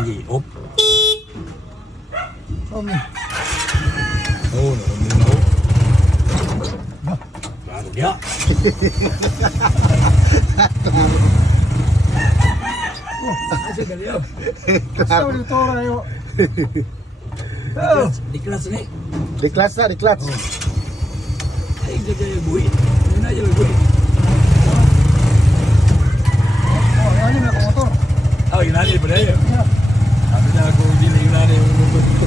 Lagi, op. Omi. Oh, nakuminaw. Bago dia. Asa ka liyaw? Asa dito rayo. Di kelas ni. Di class na, di class. Ay, jaga yung buhi. Yun na yung buhi. Oh, ano na ko motor? Oh, yun na yung buhi. Sabi na ako, hindi na yun na yung buhi.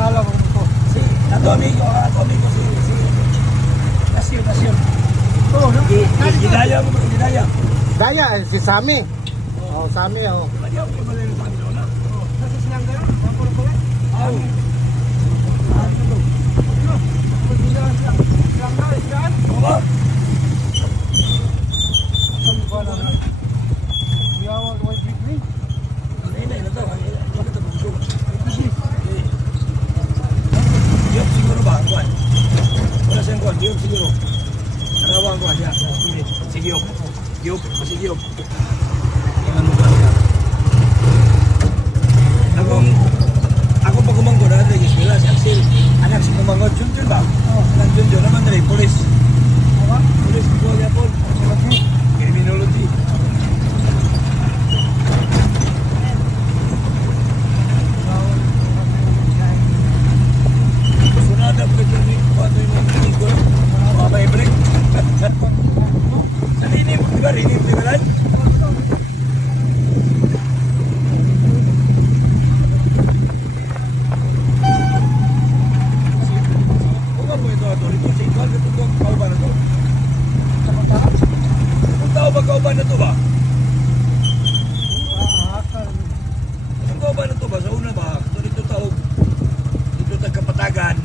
Wala ko motor. Si, ato amigo, si. Nasyon. Oh, Gidaya mo, gidaya. Daya si Sami. Oh, Sami oh. Ayaw ko ba rin sa amin na? Nasa silang gaya, ang puro-puro. Aw. Apa? Ini na to. Bakit ito buso? Diop siguro ba? Kuan. Wala siyang kuan. Diop siguro. Karawang kuan siya. Si Diop. Diop. Masih Diop. Yang ano ba siya? Akong pagkumanggo na rin yung sila si Axel. Anak si kumanggo. Junjun ba? Anak Junjun naman rin. Polis. Polis. Kuha niya po. Criminology. Sunada po ito rin. Kuha ito yung mga linggo. May break. Sa linim. Di ba? Linim. Di ba lang? Kauban na to ba? Ang kauban na to ba? Sa una ba? Ito dito taog. Dito tagkapatagan.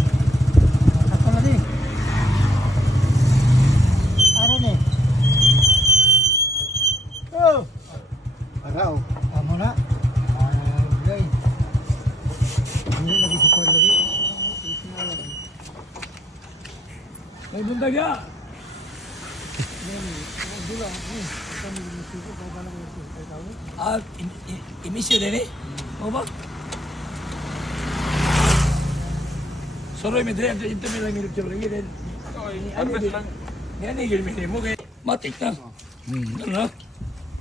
Ako na din. Araw ni. Oh. Araw. Amo na. Ay. Hindi lagi sa kwan lagi. May buntag ya. Imisyo din eh. O ba? Soroy may dre, ito may lang minute lagi din. Yan eh, gilmin mo kay matik na. Ano na?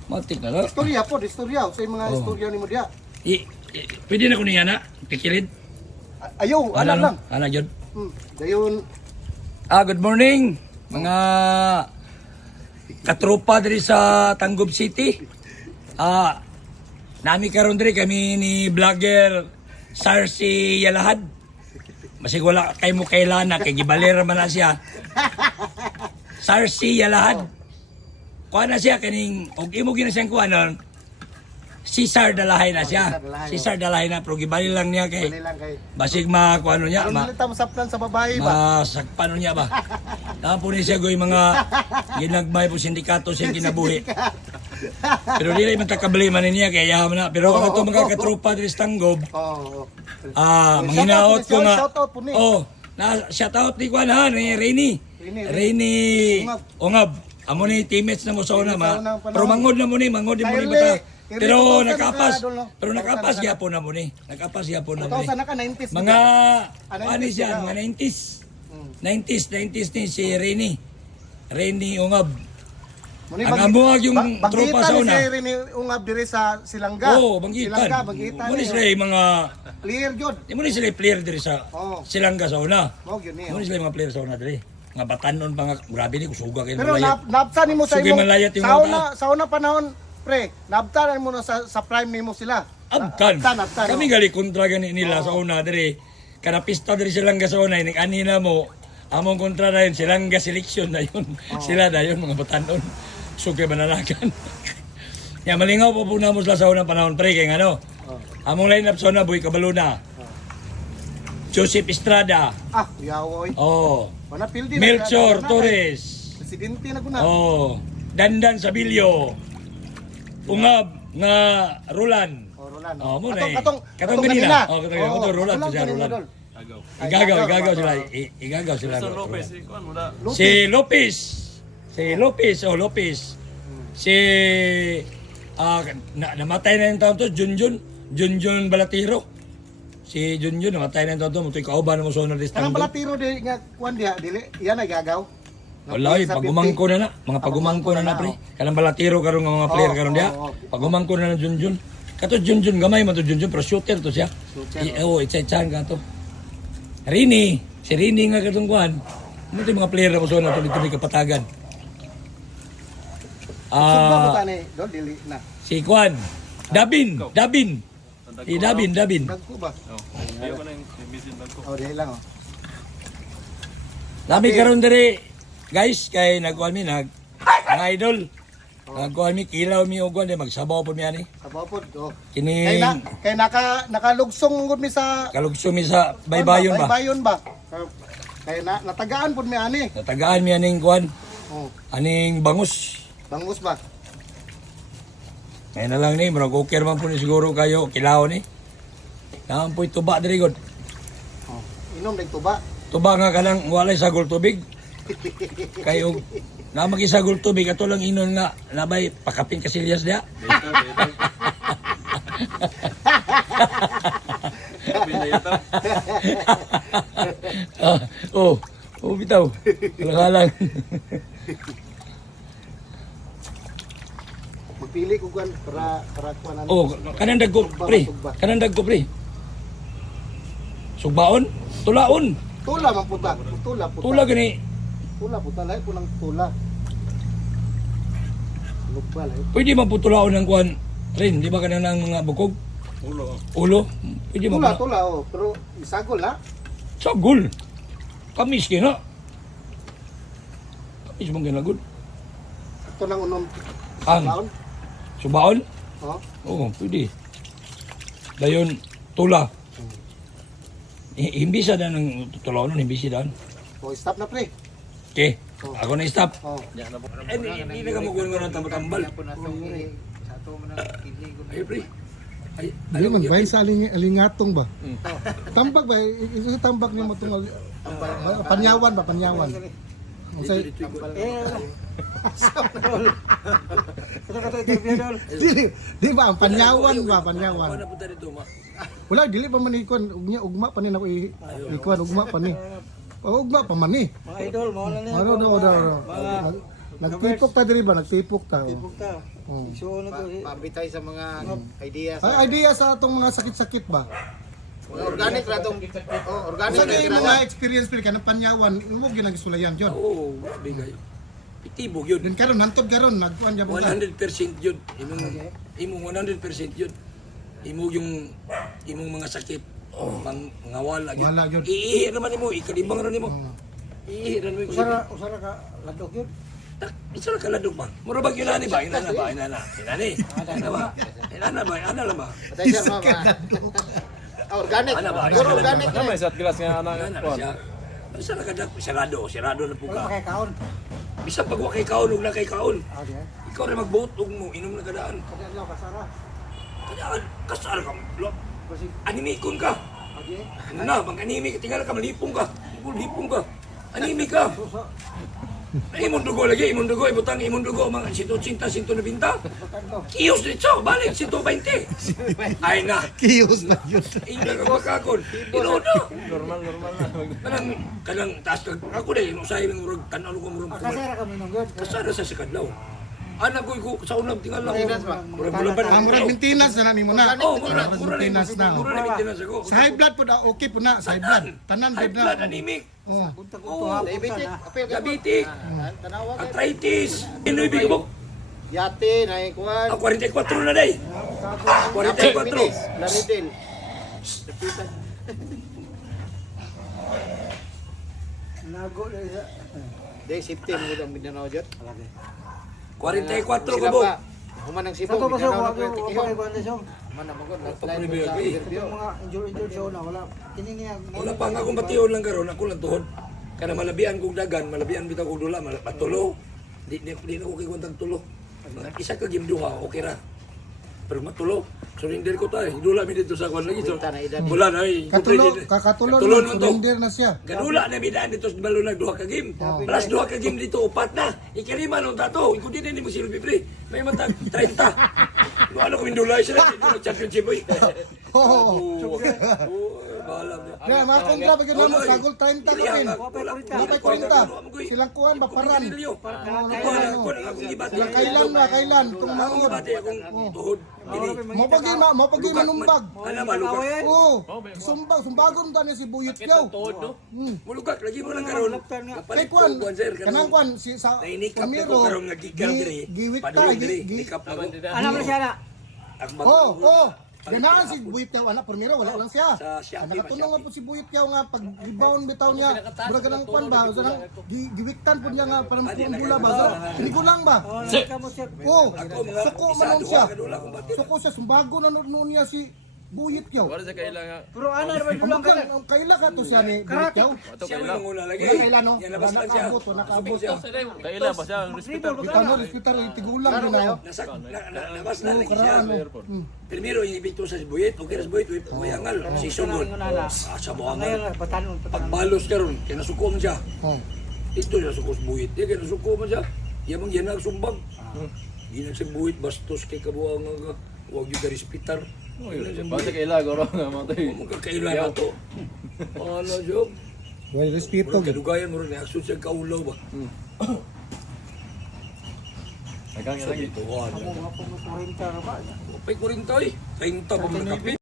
Matik na na. Istorya po, istorya. Sa mga istorya ni mo diya. Pwede na ko niya na, kikilid. Ayaw, alam lang. Anak Jod. Dayon. Good morning, mga katropa diri sa Tanggob City. Nami karon diri kami ni vlogger Sarsi Yalahad. Masig wala kay mo kailana kay gibaler man na siya. Sarsi Yalahad. Kuha na siya kaning og imo gina siyang kuha nun. Cesar Dalahay na siya. Cesar Dalahay na pero gibaler lang niya kay basig makuha ano niya. Ano masaplan sa babae ba? Masakpan niya ba? Tapo ni siya goy mga ginagmay po sindikato siya kinabuhi. Pero dili man takabli man niya kaya yaman na. Pero kung ito mga katropa diri sa Tanggob. Manghinaot ko nga. Shout out ni Juan ha, ni Rainy Ungab. Amo ni teammates na mo sa una pero mangod na mo ni bata. Pero nakapas gyapon na mo ni. Nakapas gyapon na mo ni. Mga ano siya, mga 90s ni si Rainy Ungab. Ang amuag yung tropa sa una. Si Rainy Ungab diri sa Silangga. Oo, Banggitan. Muna sila yung mga player jud. Muna sila yung player diri sa Silangga sa una. Muna sila yung mga player sa una diri. Mga batanon pa nga, grabe ni kusuga kayo. Pero napsa nimo sa imong sa una panahon, pre, napsa mo na sa prime nimo sila. Abtan. Kami gali kontra gani nila sa una diri. Kana pista diri Silangga sa una, ani na mo. Among kontra na yun, Silangga selection na yun. Sila na yun, mga batanon. Sugay mananagan. Ya malingaw po po na mo sila sa unang panahon, pre, kaya ano. Among lineup sa una, Boy Cabaluna. Joseph Estrada. Yawoy. Melchor Torres. Presidente na guna. Dandan Sabilio. Ungab nga Roland. Roland. Muna eh. Katong ganina. Katong Roland to siya, Roland. Igagaw sila. Si Lopez. Si namatay na yung taon to, Junjun. Junjun Balatiro. Si Junjun, namatay na ito ito. Muto'y kauban mo sonor di Kanang stand. balatiro di nga kuan diha dili. Iyan ay gagaw. Wala, pagumangko na na. Mga pagumangko na na, pre. Kanang Balatiro karon nga mga player karon diha. Pagumangko na na Junjun. Kato Junjun, gamay man to Junjun, pero shooter to siya. Oo, itsa-itsahan ka to. Rini, si Rini nga katong kuhan. Ano ito yung mga player na po sonor dito may kapatagan. Sugba mo tani, do dili na. Si Kwan, Dabin. Si Dabin. Dagko ba? Oh, dili lang oh. Lami karon diri, guys, kay nagkuhan mi ang idol. Nagkuhan mi kilaw mi ugwan di magsabaw po mi ani. Sabaw pod. Oh. Kini Kay nakalugsong gud mi sa kalugsong mi sa baybayon ba. Baybayon ba? Kay natagaan pod mi ani. Natagaan mi aning kuhan, Oh, aning bangus. bangus ba? Ngayon na lang ni, murag okay man po ni siguro kayo, kilaw ni. Naman po'y tuba diri god. Oh, inom dag tuba. Tuba nga kanang walay sagol tubig. Kayo na magisagol tubig ato lang inon nga nabay pakaping kasilyas dia. Oh, bitaw. Halang-halang. Magpili ko kuan para kuan ano. Oh, kanang dagko pre. Kanang dagko pre. Sugbaon, tulaon. Tula man puta. Tula puta. Tula gani. Tula puta lahi ko ng tula. Lugba lahi. Pwede man po tulaon ng kuan. Rin, di ba kanang ng mga bukog? Ulo. Pwede man. Tula oh, pero isagol ha. Sagol. Kamis kina. Kamis mong ginagod. Ito nang unom. Ang Laon. subaon? Oh. Oo, pwede. Dayon, tula. Himbisa na ng tulaon, himbisi daan. Oh, stop na pre. Okay, ako na stop. Oh. Hindi na ka magkuhan ko ng tambal. Ay, pre. Ay, Di man bay sa alingatong ba? Tambak ba? Ito sa tambak niya mo itong panyawan ba? Panyawan. Unsay di ba ang panyawan ba? Panyawan. Ano po dito, ma? Wala, dili pa man ikon. Ugma pa ni ako ikon. Ugma pa ni. Ugma pa man ni. Mga idol, mawala na Ano daw. Nagtipok ta diri ba? Nagtipok ta. Punta. Oh. So ano to? Pabitay sa mga ideas. Ay, idea sa atong mga sakit-sakit ba? Mga organic ra tong organic Sa ra kayo tira mga experience pili ka ng panyawan, mo ginagisulayan jud. Oo, grabe kayo. Itibog yun. Din karon nantod karon nagkuan jud ta. 100% yun. Imong 100% yun. Imong mga sakit. Mga wala yun. Wala yun. Iihi naman mo. Ikalibang rin mo. Iihi rin mo. Usara ka ladok yun. Isa na kaladog ba? Mura ba ginani ba? Inana ba? Inana ba? Inana ba? Patay sir mga organic. Ana ba? Puro organic. Ano may shot glass nga anak Inana ko? siya. Isa na kadag. Sirado na po Wala ka. pa kay kaon. Bisa pag wa kay kaon, huwag na kay kaon. Okay. Ikaw rin magbuot, huwag mo. Inom na kadaan. Kada adlaw kasara. Kadaan. Kasar ka. Kasi Animikon ka. okay. Ano na, mag-anime ka, tingala ka, malipong ka. Lipong ka. Anime ka. Imong dugo lagi, imong dugo, ibutang imong dugo, mga 180, 190. Kiyos dito, balik, 120. Ay na, Kiyos ba yun? hindi ka makakon. Inodo. Normal na. Kanang taas ka, ako na, yung usahin ng murag, tanong ko murag. Kasara kami nung good. Kasara sa sikadlaw. Anak ko sa unang tingala ko. Maintenance ba? Murag bulaban. Ang murag maintenance na nimo na. Oh, murag maintenance na. Murag maintenance ako. Sa high blood po da okay po na, sa high blood. Tanan High good blood, na. anemic. Oh. Punta ko Oo. to hapon Diabetic. na. Apil ka. Diabetic. Tanawa kay Arthritis. Inoy mo. yate na kuan. Ang 44 na day. 44. Laridil. Nago na isa. Day 15 mo ang Mindanao jud. 44 ka Sila bo. pa, Human ang Sa Cebu. to ba sa Mindanao wag na yung Tikihon. wag yung kondisyon. Human na magod. Yung mga injured sa una wala. Kini niya. Wala pa nga akong bation lang karon, ako lang tuhod. Kana malabian kong dagan, malabian bitaw kong dula, matulo. Di na ko kay kuntang tulo. Isa ka game duha, okay ra. Pero matulo. Surrender ko tayo. Dula mi dito sa kwan lagi. So, Bita na edad. wala na eh. Kakatulon Katulon mo, man to. surrender na siya. Ganula na bidaan dito sa balo nag duha ka game. Plus duha ka game dito upat na. Ikilima nung tato. Iko din mo silbi pre. May matag 30. Ano kami dulay sila? Ito na championship boy. Oo. Bahala mo. Kaya mga kontra pag yun mo sagol 30 ka pin. Mapay 30. Silang kuan ba paran. Silang kailan tung mangod. Mo pagi manumbag. Ano ba lugar? Oo. Sumbagon ta ni si Buyot Yaw. Mulugak lagi mo lang karon. Kay kuan kanang kuan si sa Pamiro. Giwikta Alam mo siya na. Oh. Ganahan si Buyot Yaw anak Pamiro wala lang siya. Sa Shopee. Nakatulong nga po si Buyot Yaw nga pag rebound bitaw niya. Mura ganang kuan ba? So nang giwiktan po niya nga parang kuang bula ba? So pinigulang ba? Oh, suko man siya. Suko siya sumbago na noon niya si Buyot Yaw. Wala siya kailangan. Pero ano naman dulang ka na. Kaila ka to siya ni Buyot Yaw. Ito Siya kailangan. mo lagi. Wala kaila no. Yan labas lang siya. Nakaabot. Kailan ba siya? Respetar. Bitano respetar tigulang din na. Labas na lagi siya. Karaan. Primero yung ibig to sa Buyet, okay na sa Buyet, mayangal, season nun. Sa mo angal. Batanon. Pagbalos ka ron, kinasukom siya. Oh. Ito na sukos Buyet, di kinasukom siya. Yamang yan ang sumbang. Ginag si Buyet, bastos kay kabuang nga. Huwag yung karispitar. Basta kailangan goro nga mga tayo. Huwag kakailan na to. Ano, Job? Wala respeto. Murang kadugayan mo rin, reaksyon siya kaulaw ba? Nagkang nga lagi. Tuwan. Mga 40 ba? Pay ko rin tayo. 30 pa mga kape.